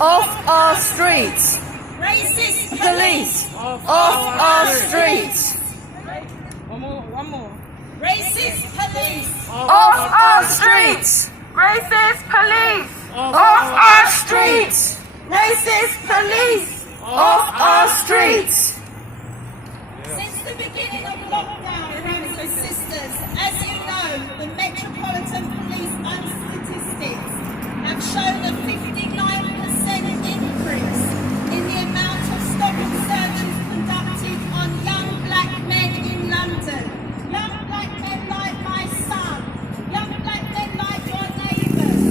Off our streets. Racist Police. Off our streets. One more. Racist police. Off our streets. Racist police! Off our streets. Racist police! Off our streets. Since the beginning of lockdown, brothers and sisters, as you know, the Metropolitan Police statistics have shown a 59% increase in the amount of stop and searches conducted on young black men in London. Young black men like my son, young black men like your neighbours,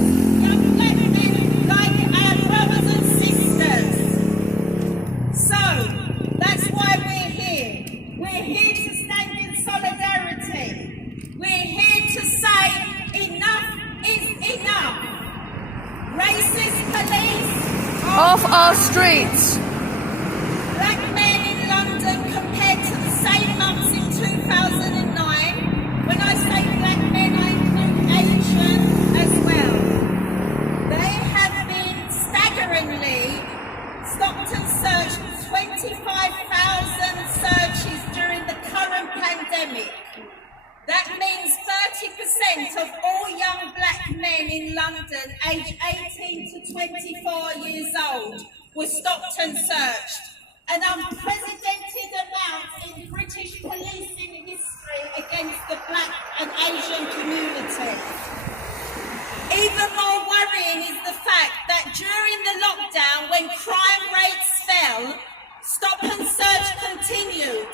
young black men like our brothers and sisters. So, that's why we're here. We're here to stand in solidarity. We're here to say enough is enough. Racist police. Off our streets. Black men in London compared to the same months in 2009. When I say black men, I include Asian as well. They have been staggeringly stopped and searched 25,000 searches during the current pandemic. That means 30% of all young black men in London aged 18 to 24 years old were stopped and searched. An unprecedented amount in British policing history against the black and Asian community. Even more worrying is the fact that during the lockdown, when crime rates fell, stop and search continued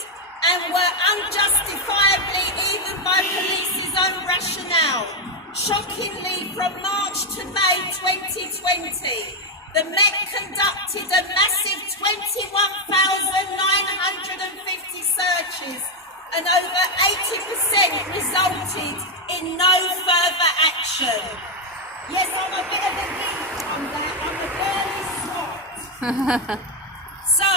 and were unjustifiably, even by police's own rationale. Shockingly, from March to May 2020, the Met conducted a massive 21,950 searches, and over 80% resulted in no further action. Yes, I'm a bit of a geek on that. I'm a girly swat. So,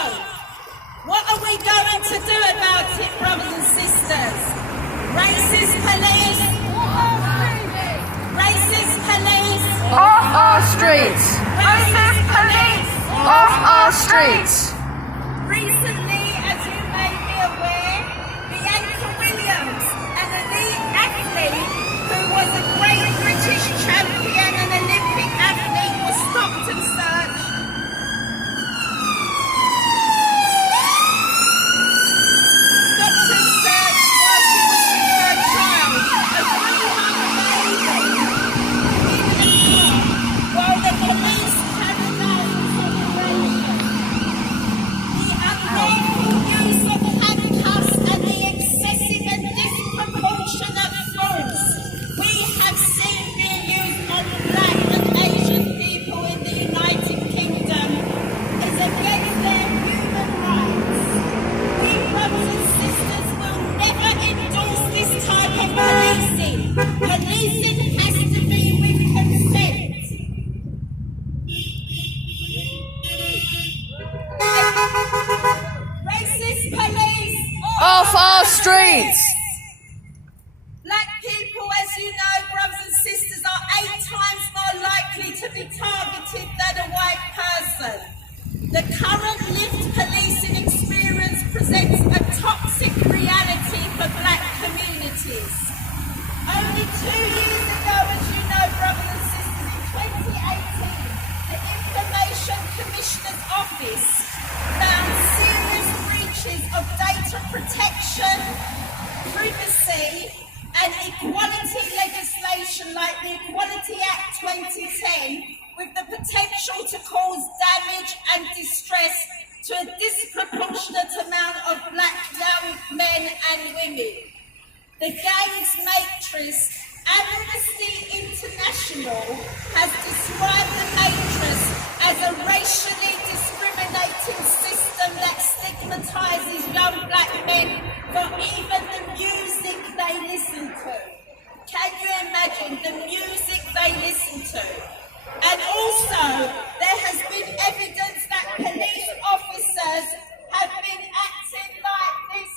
what are we going to do about it, brothers and sisters? Racist police. Racist police. Off our streets. Racist police! Off our streets. Recently, as you may be aware, Bianca Williams, an elite athlete who was a great British champion and Olympic athlete, was stopped and searched. Stopped and searched while she was with her child, a 3-month baby, in a car, while the police carried out this operation. The unlawful use of handcuffs and the excessive and disproportionate force we have seen being used on black and Asian people in the United Kingdom is against their human rights. We brothers and sisters will never endorse this type of policing. Policing has to be with consent. Racist police. Off our streets. Black people, as you know, brothers and sisters, are 8 times more likely to be targeted than a white person. The current lived policing experience presents a toxic reality for black communities. Only 2 years ago, as you know, brothers and sisters, in 2018, the Information Commissioner's Office found serious breaches of data protection, privacy, and equality legislation like the Equality Act 2010, with the potential to cause damage and distress to a disproportionate amount of black young men and women. The Games Matrix, Amnesty International has described the Matrix as a racially discriminating system that stigmatizes young black men for even the music they listen to. Can you imagine the music they listen to? And also, there has been evidence that police officers have been acting like this.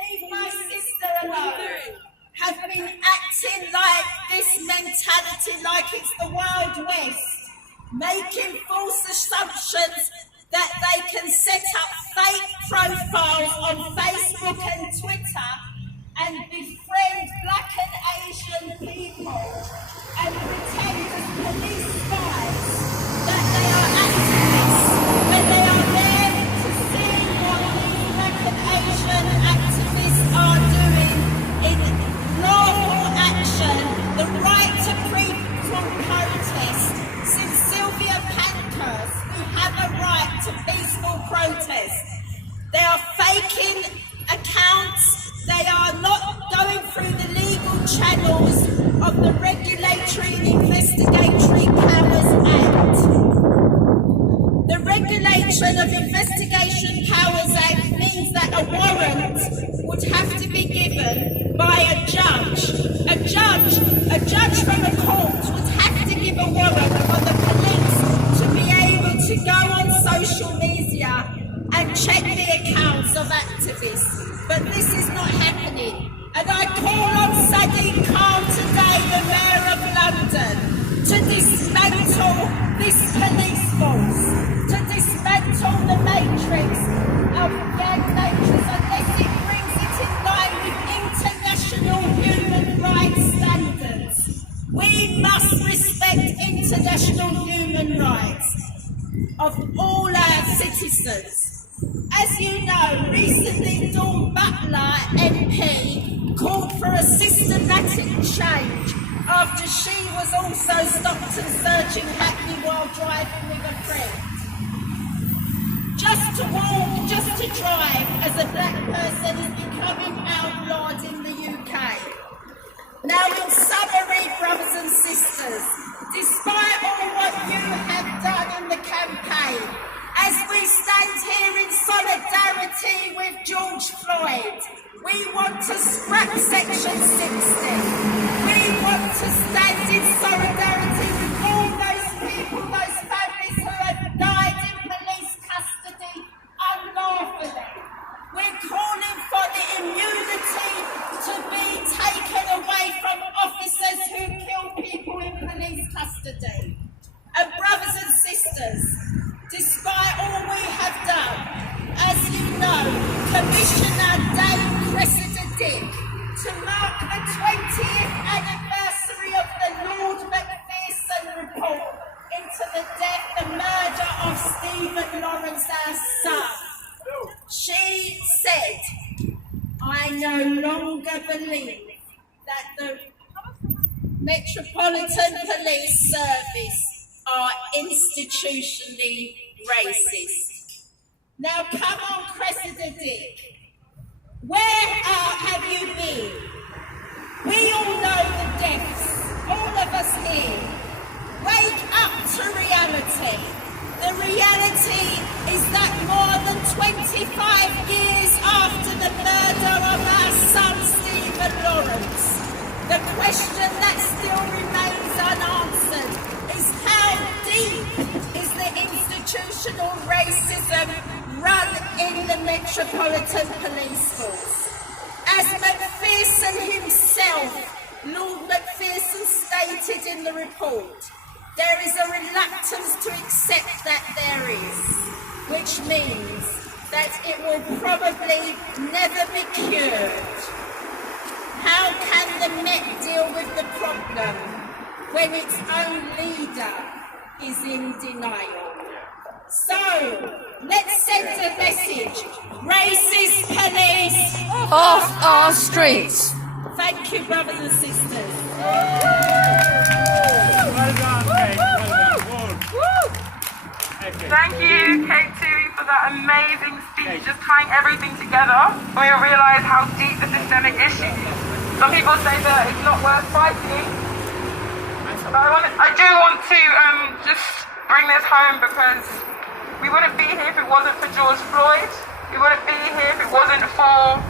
Leave my sister alone. Have been acting like this mentality, like it's the Wild West, making false profiles on Facebook and Twitter and befriend Black and Asian people and pretend as police spies that they are activists when they are there to see what these Black and Asian activists are doing in lawful action, the right to peaceful protest. Since Sylvia Pankhurst, we have a right to peaceful protest. They are faking accounts. They are not going through the legal channels of the Regulatory and Investigatory Powers Act. The Regulation of Investigation Powers Act means that a warrant would have to be given by a judge. A judge from a court would have to give a warrant for the police to be able to go on social media and check the accounts of activists. But this is not happening. And I call on Sadiq Khan today, the Mayor of London, to dismantle this police force, to dismantle the matrix of gang matrix unless it brings it in line with international human rights standards. We must respect international human rights of all our citizens. As you know, recently Dawn Butler MP called for a systematic change after she was also stopped and searching Hackney while driving with a friend. Just to walk, just to drive as a black person is becoming outlawed in the UK. Now in summary, brothers and sisters, despite all what you have done in the campaign, as we stand here in solidarity with George Floyd, we want to scrap Section 60. We want to stand in solidarity with all those people, those families who have died in police custody unlawfully. We're calling for the immunity to be taken away from officers who kill people in police custody. And brothers and sisters, despite all we have done, as you know, Commissioner Dame Cressida-Dick, to mark the 20th anniversary of the Lord Macpherson report into the death, the murder of Stephen Lawrence, our son, she said, I no longer believe that the Metropolitan Police Service are institutionally racist. Now come on, Cressida-Dick. Where have you been? We all know the deaths, all of us here. Wake up to reality. The reality is that more than 25 years after the murder of our son Stephen Lawrence, the question that still remains unanswered is how deep is the institutional racism run in the Metropolitan Police Force? As Macpherson himself, Lord Macpherson stated in the report, there is a reluctance to accept that there is, which means that it will probably never be cured. How can the Met deal with the problem when its own leader is in denial? So, let's send a message. Racist police Off our streets. Thank you, brothers and sisters. Well done, Kate. Well done. Okay. Thank you, Kate Tui, for that amazing speech, just tying everything together when we realise how deep the systemic issue is. Some people say that it's not worth fighting, but I do want to just bring this home because we wouldn't be here if it wasn't for George Floyd. We wouldn't be here if it wasn't for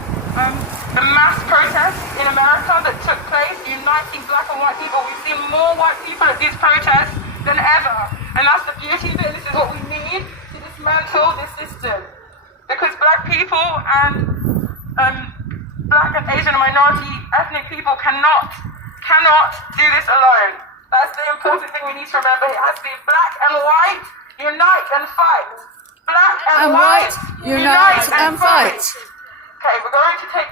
the mass protests in America that took place, uniting black and white people. We've seen more white people at these protests than ever. And that's the beauty of it. This is what we need to dismantle this system. Because black people and black and Asian and minority ethnic people cannot do this alone. That's the important thing we need to remember. It has to be black and white, unite and fight. Black and white, unite and fight. Okay, we're going to take